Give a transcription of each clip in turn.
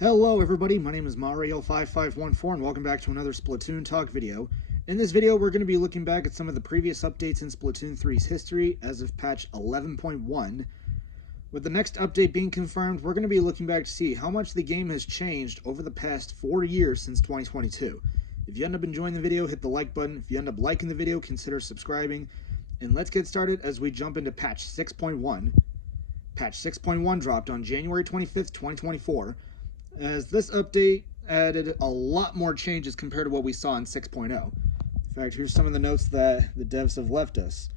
Hello everybody, my name is Mario5514 and welcome back to another Splatoon Talk video. In this video we're going to be looking back at some of the previous updates in Splatoon 3's history as of patch 11.1. With the next update being confirmed, we're going to be looking back to see how much the game has changed over the past 4 years since 2022. If you end up enjoying the video, hit the like button. If you end up liking the video, consider subscribing. And let's get started as we jump into patch 6.1. Patch 6.1 dropped on January 25th, 2024. As this update added a lot more changes compared to what we saw in 6.0. In fact, here's some of the notes that the devs have left us.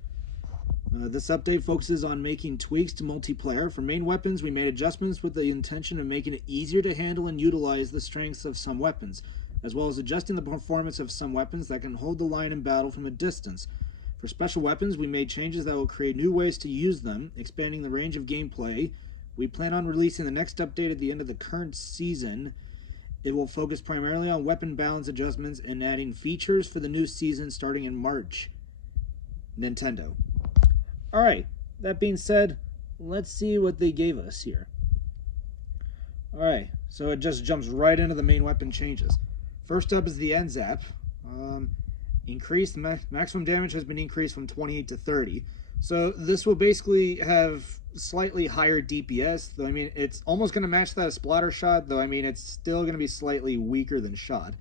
This update focuses on making tweaks to multiplayer. For main weapons, we made adjustments with the intention of making it easier to handle and utilize the strengths of some weapons, as well as adjusting the performance of some weapons that can hold the line in battle from a distance. For special weapons, we made changes that will create new ways to use them, expanding the range of gameplay. We plan on releasing the next update at the end of the current season. It will focus primarily on weapon balance adjustments and adding features for the new season starting in March. Nintendo. Alright, that being said, let's see what they gave us here. Alright, so it just jumps right into the main weapon changes. First up is the end zap. Maximum damage has been increased from 28 to 30. So this will basically have slightly higher DPS, though I mean it's almost going to match that of Splatter Shot, though I mean it's still going to be slightly weaker than Shot,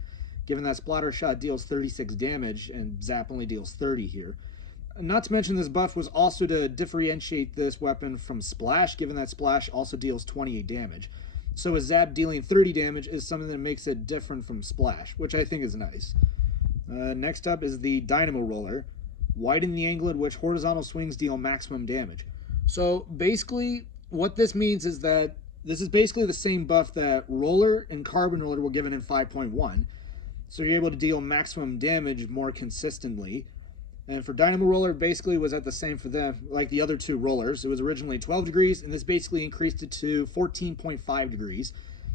given that Splatter Shot deals 36 damage and Zap only deals 30 here. Not to mention this buff was also to differentiate this weapon from Splash, given that Splash also deals 28 damage. So a Zap dealing 30 damage is something that makes it different from Splash, which I think is nice. Next up is the Dynamo Roller. Widen the angle at which horizontal swings deal maximum damage. So basically, what this means is that this is basically the same buff that Roller and Carbon Roller were given in 5.1. So you're able to deal maximum damage more consistently. And for Dynamo Roller, basically was at the same for them, like the other two rollers. It was originally 12 degrees, and this basically increased it to 14.5 degrees.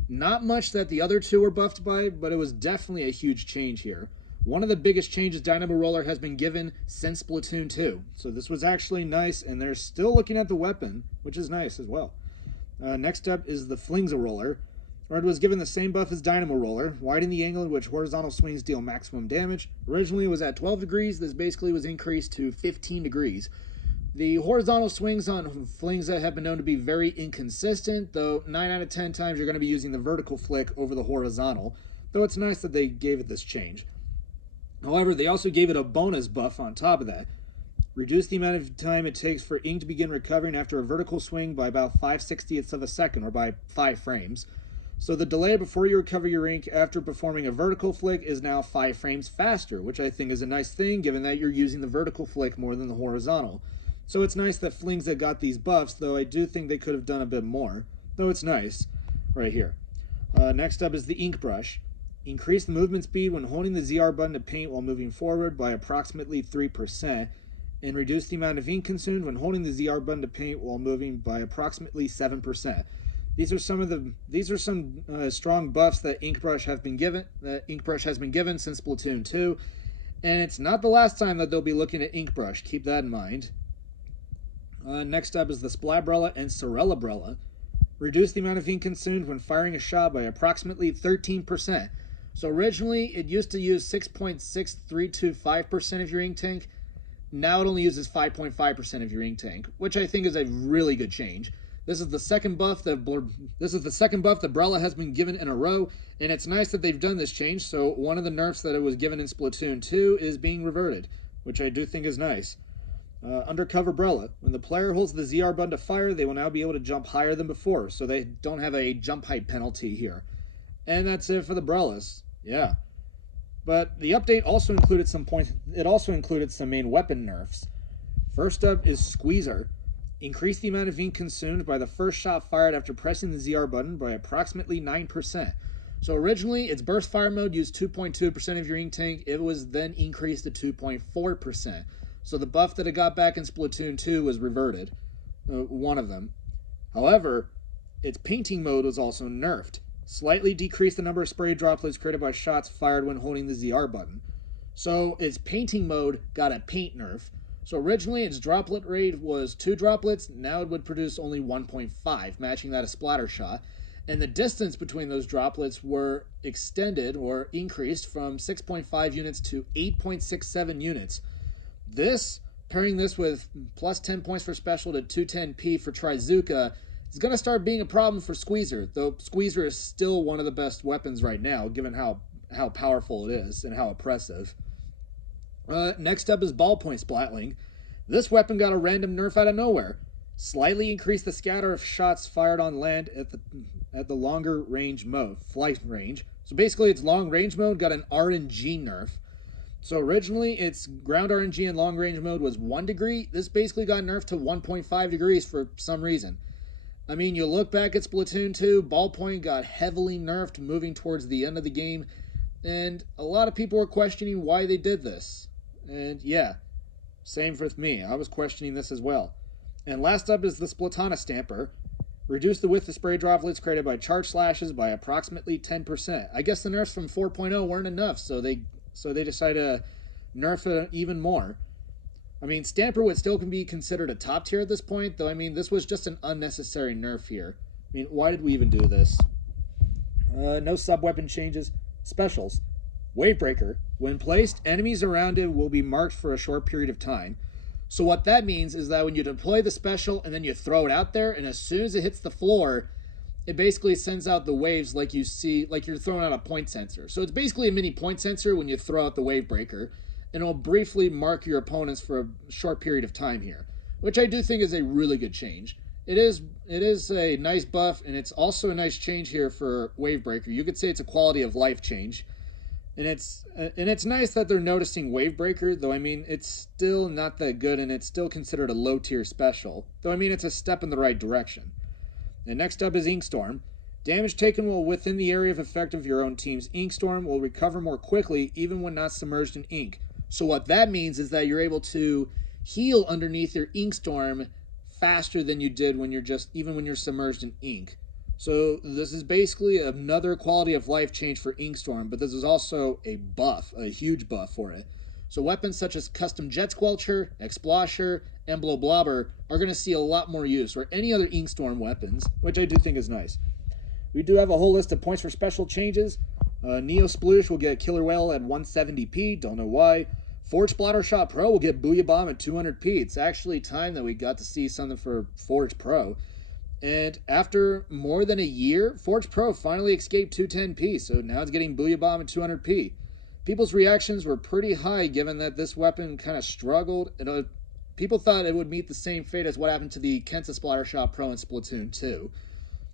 Not much that the other two were buffed by, but it was definitely a huge change here. One of the biggest changes Dynamo Roller has been given since Splatoon 2. So this was actually nice, and they're still looking at the weapon, which is nice as well. Next up is the Flingza Roller. Red was given the same buff as Dynamo Roller, widen the angle in which horizontal swings deal maximum damage. Originally it was at 12 degrees, this basically was increased to 15 degrees. The horizontal swings on Flingza have been known to be very inconsistent, though 9 out of 10 times you're going to be using the vertical flick over the horizontal, though it's nice that they gave it this change. However, they also gave it a bonus buff on top of that. Reduce the amount of time it takes for ink to begin recovering after a vertical swing by about 5/60ths of a second, or by 5 frames. So the delay before you recover your ink after performing a vertical flick is now 5 frames faster, which I think is a nice thing given that you're using the vertical flick more than the horizontal. So it's nice that Flingza got these buffs, though I do think they could have done a bit more. Though it's nice. Right here. Next up is the ink brush. Increase the movement speed when holding the ZR button to paint while moving forward by approximately 3%, and reduce the amount of ink consumed when holding the ZR button to paint while moving by approximately 7%. These are some strong buffs that Ink Brush has been given since Splatoon 2, and it's not the last time that they'll be looking at Ink Brush. Keep that in mind. Next up is the Splabrella and Sorella-brella. Reduce the amount of ink consumed when firing a shot by approximately 13%. So originally, it used to use 6.6325% of your ink tank. Now it only uses 5.5% of your ink tank, which I think is a really good change. This is the second buff that Brella has been given in a row, and it's nice that they've done this change. So one of the nerfs that it was given in Splatoon 2 is being reverted, which I do think is nice. Undercover Brella. When the player holds the ZR button to fire, they will now be able to jump higher than before, so they don't have a jump height penalty here. And that's it for the Brellas. Yeah. But the update also included some main weapon nerfs. First up is Squeezer. Increase the amount of ink consumed by the first shot fired after pressing the ZR button by approximately 9%. So originally, its burst fire mode used 2.2% of your ink tank. It was then increased to 2.4%. So the buff that it got back in Splatoon 2 was reverted. One of them. However, its painting mode was also nerfed. Slightly decreased the number of spray droplets created by shots fired when holding the ZR button. So its painting mode got a paint nerf. So originally its droplet rate was 2 droplets, now it would produce only 1.5, matching that of Splatter Shot. and the distance between those droplets were extended or increased from 6.5 units to 8.67 units. This, pairing this with plus 10 points for special to 210p for Trizooka, is going to start being a problem for Squeezer, though Squeezer is still one of the best weapons right now, given how powerful it is and how oppressive. Next up is Ballpoint Splatling. This weapon got a random nerf out of nowhere. Slightly increased the scatter of shots fired on land at the longer range mode, flight range. So basically, its long range mode got an RNG nerf. So originally, its ground RNG in long range mode was 1 degree. This basically got nerfed to 1.5 degrees for some reason. I mean, you look back at Splatoon 2, Ballpoint got heavily nerfed moving towards the end of the game, and a lot of people were questioning why they did this. And yeah, same with me. I was questioning this as well. And last up is the Splatana Stamper. Reduce the width of spray droplets created by charge slashes by approximately 10%. I guess the nerfs from 4.0 weren't enough, so they decided to nerf it even more. I mean, Stamper would still be considered a top tier at this point, though I mean, this was just an unnecessary nerf here. I mean, why did we even do this? No sub-weapon changes. Specials. Wavebreaker. When placed, enemies around it will be marked for a short period of time. So what that means is that when you deploy the special and then you throw it out there, and as soon as it hits the floor, it basically sends out the waves like you see, like you're throwing out a point sensor. So it's basically a mini point sensor when you throw out the Wavebreaker, and it'll briefly mark your opponents for a short period of time here, which I do think is a really good change. It is a nice buff, and it's also a nice change here for Wavebreaker. You could say it's a quality of life change. And it's nice that they're noticing Wavebreaker, though I mean, it's still not that good, and it's still considered a low-tier special. Though I mean, it's a step in the right direction. And next up is Inkstorm. Damage taken while within the area of effect of your own team's Inkstorm will recover more quickly, even when not submerged in ink. So what that means is that you're able to heal underneath your Inkstorm faster than you did when even when you're submerged in ink. So this is basically another quality of life change for Inkstorm, but this is also a buff, a huge buff for it. So weapons such as Custom Jet Squelcher, Explosher, and Blow Blobber are going to see a lot more use, or any other Inkstorm weapons, which I do think is nice. We do have a whole list of points for special changes. Neo Sploosh will get Killer Whale at 170p, don't know why. Forge Splattershot Pro will get Booyah Bomb at 200p. It's actually time that we got to see something for Forge Pro. And after more than a year, Forge Pro finally escaped 210p, so now it's getting Booyah Bomb at 200p. People's reactions were pretty high given that this weapon kind of struggled. People thought it would meet the same fate as what happened to the Kensa Splattershot Pro in Splatoon 2.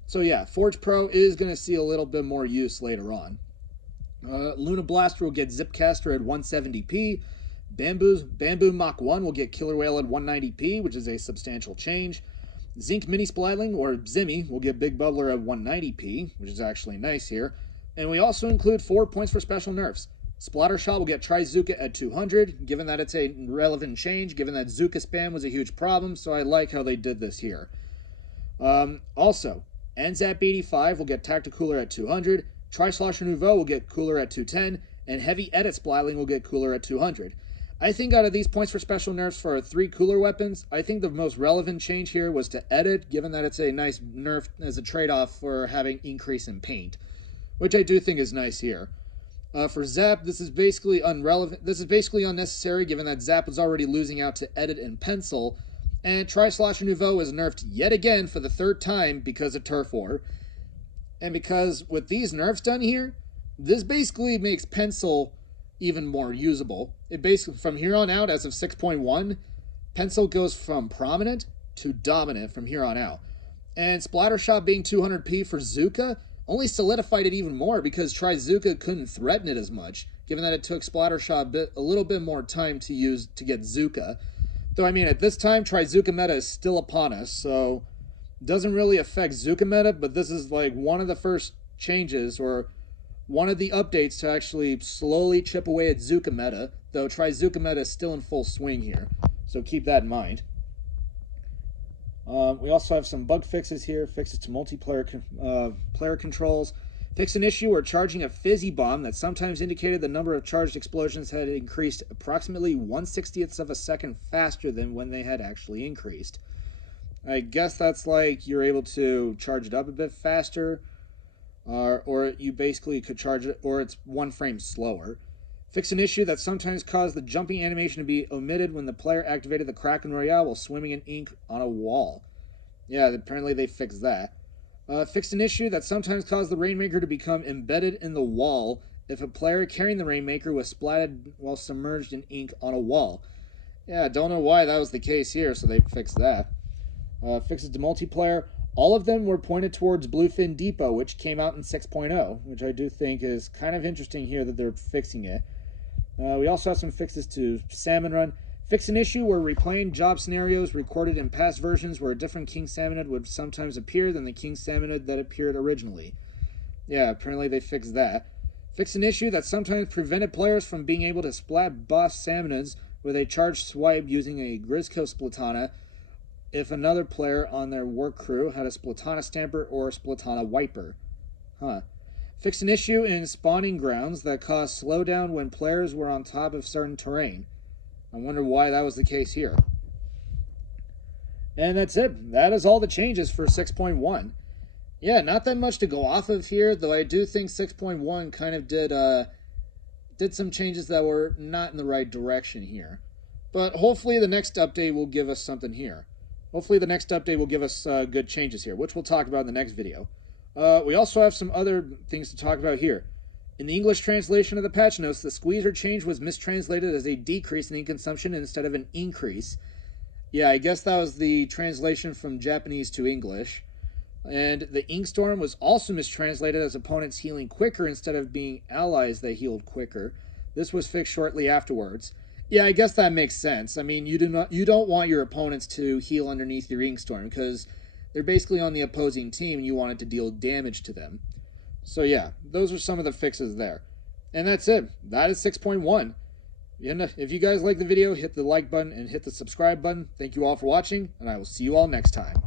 So yeah, Forge Pro is going to see a little bit more use later on. Luna Blaster will get Zipcaster at 170p. Bamboo Mach 1 will get Killer Whale at 190p, which is a substantial change. Zinc Mini Splatling, or Zimmy, will get Big Bubbler at 190p, which is actually nice here. And we also include 4 points for special nerfs. Splattershot will get Trizooka at 200, given that it's a relevant change, given that Zuka spam was a huge problem, so I like how they did this here. Also, Anzap 85 will get Tacticooler at 200, Tri-Slosher Nouveau will get Cooler at 210, and Heavy Edit Splatling will get Cooler at 200. I think out of these points for special nerfs for 3 cooler weapons, I think the most relevant change here was to Edit, given that it's a nice nerf as a trade-off for having increase in paint, which I do think is nice here. For Zap, this is basically unrelevant. This is basically unnecessary, given that Zap was already losing out to Edit and Pencil, and Tri-Slosher Nouveau is nerfed yet again for the 3rd time because of Turf War. And because with these nerfs done here, this basically makes Pencil even more usable. It basically, from here on out, as of 6.1, Pencil goes from prominent to dominant from here on out. And Splattershot being 200p for Zuka only solidified it even more because Trizooka couldn't threaten it as much, given that it took Splattershot a little bit more time to use to get Zuka. Though, I mean, at this time, Trizooka meta is still upon us, so it doesn't really affect Zuka meta, but this is like one of the first changes, or one of the updates to actually slowly chip away at Zuka meta, though Trizooka meta is still in full swing here, so keep that in mind. We also have some bug fixes here, fixes to multiplayer player controls. Fix an issue where charging a fizzy bomb that sometimes indicated the number of charged explosions had increased approximately 1/60th of a second faster than when they had actually increased. I guess that's like you're able to charge it up a bit faster, or you basically could charge it, or it's 1 frame slower. Fix an issue that sometimes caused the jumping animation to be omitted when the player activated the Kraken Royale while swimming in ink on a wall. Yeah, apparently they fixed that. Fixed an issue that sometimes caused the Rainmaker to become embedded in the wall if a player carrying the Rainmaker was splatted while submerged in ink on a wall. Yeah, don't know why that was the case here, so they fixed that. Fixes to multiplayer. All of them were pointed towards Bluefin Depot, which came out in 6.0, which I do think is kind of interesting here that they're fixing it. We also have some fixes to Salmon Run. Fix an issue where replaying job scenarios recorded in past versions where a different King Salmonid would sometimes appear than the King Salmonid that appeared originally. Yeah, apparently they fixed that. Fix an issue that sometimes prevented players from being able to splat boss Salmonids with a charged swipe using a Grizzco Splatana if another player on their work crew had a Splatana Stamper or a Splatana Wiper. Fix an issue in spawning grounds that caused slowdown when players were on top of certain terrain. I wonder why that was the case here. And that's it. That is all the changes for 6.1. Yeah, not that much to go off of here, though I do think 6.1 kind of did some changes that were not in the right direction here. But hopefully the next update will give us something here. Hopefully the next update will give us good changes here, which we'll talk about in the next video. We also have some other things to talk about here. In the English translation of the patch notes, the squeezer change was mistranslated as a decrease in ink consumption instead of an increase. Yeah, I guess that was the translation from Japanese to English. And the Inkstorm was also mistranslated as opponents healing quicker instead of being allies that healed quicker. This was fixed shortly afterwards. Yeah, I guess that makes sense. I mean, you don't want your opponents to heal underneath your Inkstorm because they're basically on the opposing team and you want it to deal damage to them. So yeah, those are some of the fixes there. And that's it. That is 6.1. And if you guys like the video, hit the like button and hit the subscribe button. Thank you all for watching, and I will see you all next time.